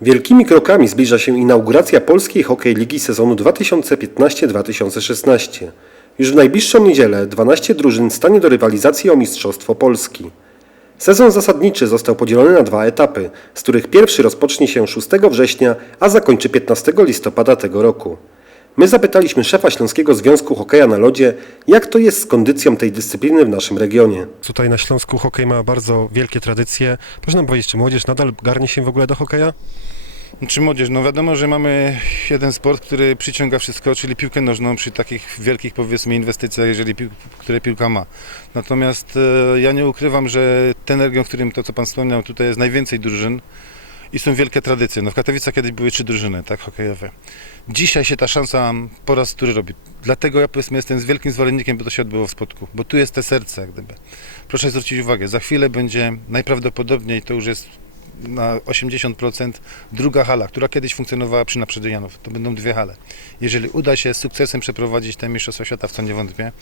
Wielkimi krokami zbliża się inauguracja Polskiej Hokej Ligi sezonu 2015-2016. Już w najbliższą niedzielę 12 drużyn stanie do rywalizacji o Mistrzostwo Polski. Sezon zasadniczy został podzielony na dwa etapy, z których pierwszy rozpocznie się 6 września, a zakończy 15 listopada tego roku. My zapytaliśmy szefa Śląskiego Związku Hokeja na Lodzie, jak to jest z kondycją tej dyscypliny w naszym regionie. Tutaj na Śląsku hokej ma bardzo wielkie tradycje. Proszę nam powiedzieć, czy młodzież nadal garnie się w ogóle do hokeja? Czy młodzież? No wiadomo, że mamy jeden sport, który przyciąga wszystko, czyli piłkę nożną przy takich wielkich powiedzmy inwestycjach, jeżeli pił, które piłka ma. Natomiast e, ja nie ukrywam, że ten region, w którym to co Pan wspomniał, tutaj jest najwięcej drużyn i są wielkie tradycje. No w Katowicach kiedyś były trzy drużyny, tak, hokejowe. Dzisiaj się ta szansa po raz który robi. Dlatego ja powiedzmy jestem z wielkim zwolennikiem, by to się odbyło w Spodku, bo tu jest te serce jak gdyby. Proszę zwrócić uwagę, za chwilę będzie najprawdopodobniej, to już jest na 80% druga hala, która kiedyś funkcjonowała przy naprzedy Janów. To będą dwie hale. Jeżeli uda się z sukcesem przeprowadzić te Mistrzostwa Świata, w co nie wątpię,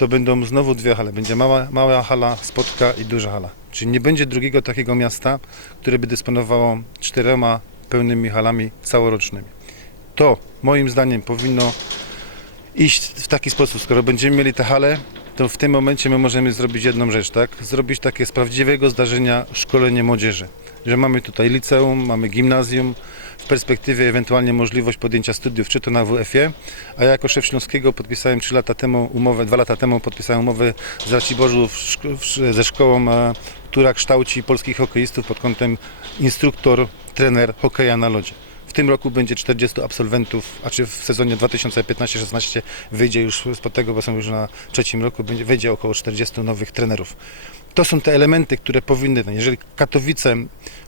to będą znowu dwie hale. Będzie mała, mała hala, spotka i duża hala. Czyli nie będzie drugiego takiego miasta, które by dysponowało czterema pełnymi halami całorocznymi. To moim zdaniem powinno iść w taki sposób. Skoro będziemy mieli te hale, to w tym momencie my możemy zrobić jedną rzecz, tak? Zrobić takie z prawdziwego zdarzenia szkolenie młodzieży. Że mamy tutaj liceum, mamy gimnazjum, w perspektywie ewentualnie możliwość podjęcia studiów, czy to na WF-ie, a ja jako szef Śląskiego podpisałem 3 lata temu umowę, 2 lata temu podpisałem umowę z Raciborzu ze szkołą, e, która kształci polskich hokeistów pod kątem instruktor, trener hokeja na lodzie. W tym roku będzie 40 absolwentów, a czy w sezonie 2015-16 wyjdzie już spod tego, bo są już na trzecim roku, będzie, wyjdzie około 40 nowych trenerów. To są te elementy, które powinny, no jeżeli Katowice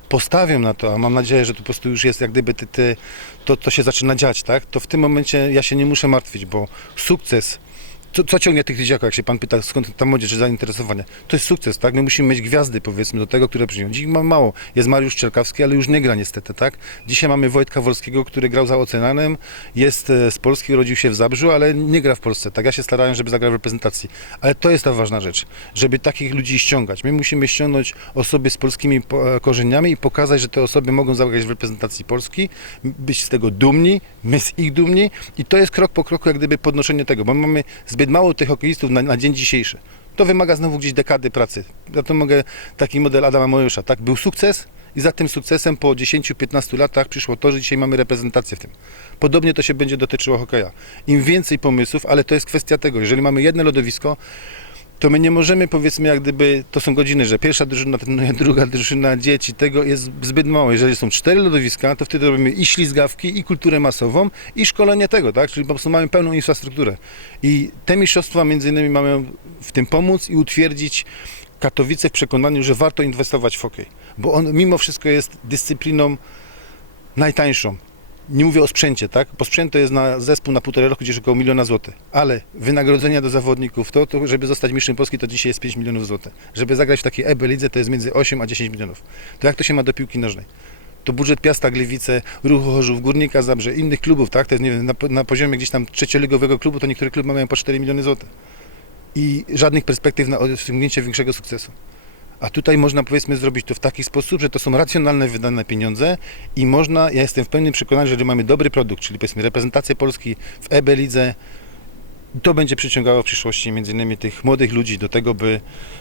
postawią na to, a mam nadzieję, że to po prostu już jest jak gdyby ty, ty, to, to się zaczyna dziać, tak? to w tym momencie ja się nie muszę martwić, bo sukces co, co ciągnie tych dzieciaków, jak się pan pyta, skąd ta młodzież, czy zainteresowanie? To jest sukces, tak? My musimy mieć gwiazdy, powiedzmy, do tego, które przyjdą. Dziś mamy mało. Jest Mariusz Czerkawski, ale już nie gra niestety, tak? Dzisiaj mamy Wojtka Wolskiego, który grał za Oceanem, jest e, z Polski, urodził się w Zabrzu, ale nie gra w Polsce, tak? Ja się starałem, żeby zagrał w reprezentacji. Ale to jest ta ważna rzecz, żeby takich ludzi ściągać. My musimy ściągnąć osoby z polskimi po- e, korzeniami i pokazać, że te osoby mogą zagrać w reprezentacji Polski, być z tego dumni, my z ich dumni i to jest krok po kroku jak gdyby podnoszenie tego, bo mamy zbyt mało tych hokeistów na, na dzień dzisiejszy. To wymaga znowu gdzieś dekady pracy. Ja to mogę taki model Adama Mojusza, tak? Był sukces i za tym sukcesem po 10-15 latach przyszło to, że dzisiaj mamy reprezentację w tym. Podobnie to się będzie dotyczyło hokeja. Im więcej pomysłów, ale to jest kwestia tego, jeżeli mamy jedno lodowisko, to my nie możemy, powiedzmy, jak gdyby, to są godziny, że pierwsza drużyna trenuje, druga drużyna, dzieci, tego jest zbyt mało. Jeżeli są cztery lodowiska, to wtedy robimy i ślizgawki, i kulturę masową, i szkolenie tego, tak? Czyli po prostu mamy pełną infrastrukturę. I te mistrzostwa między innymi mamy w tym pomóc i utwierdzić Katowice w przekonaniu, że warto inwestować w hokej. Bo on mimo wszystko jest dyscypliną najtańszą. Nie mówię o sprzęcie, tak? Bo sprzęt to jest na zespół na półtorej roku gdzieś około miliona złotych. Ale wynagrodzenia do zawodników, to, to żeby zostać mistrzem Polski, to dzisiaj jest 5 milionów złotych. Żeby zagrać w takiej EB lidze, to jest między 8 a 10 milionów. To jak to się ma do piłki nożnej? To budżet Piasta Gliwice, Ruchu Chorzów, Górnika Zabrze, innych klubów, tak? To jest, nie wiem, na, na poziomie gdzieś tam trzecioligowego klubu, to niektóre kluby mają po 4 miliony złotych. I żadnych perspektyw na osiągnięcie większego sukcesu. A tutaj można powiedzmy zrobić to w taki sposób, że to są racjonalne wydane pieniądze i można, ja jestem w pełnym przekonaniu, że mamy dobry produkt, czyli powiedzmy reprezentację Polski w EB lidze, to będzie przyciągało w przyszłości między innymi tych młodych ludzi do tego, by,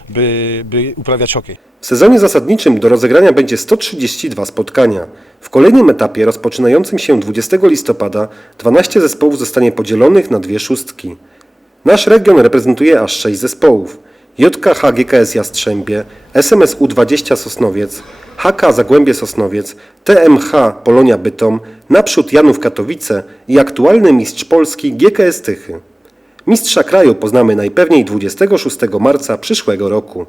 by, by uprawiać hokej. W sezonie zasadniczym do rozegrania będzie 132 spotkania. W kolejnym etapie, rozpoczynającym się 20 listopada, 12 zespołów zostanie podzielonych na dwie szóstki. Nasz region reprezentuje aż 6 zespołów. JKH GKS Jastrzębie, SMS U20 Sosnowiec, HK Zagłębie Sosnowiec, TMH Polonia Bytom, Naprzód Janów Katowice i aktualny mistrz Polski GKS Tychy. Mistrza kraju poznamy najpewniej 26 marca przyszłego roku.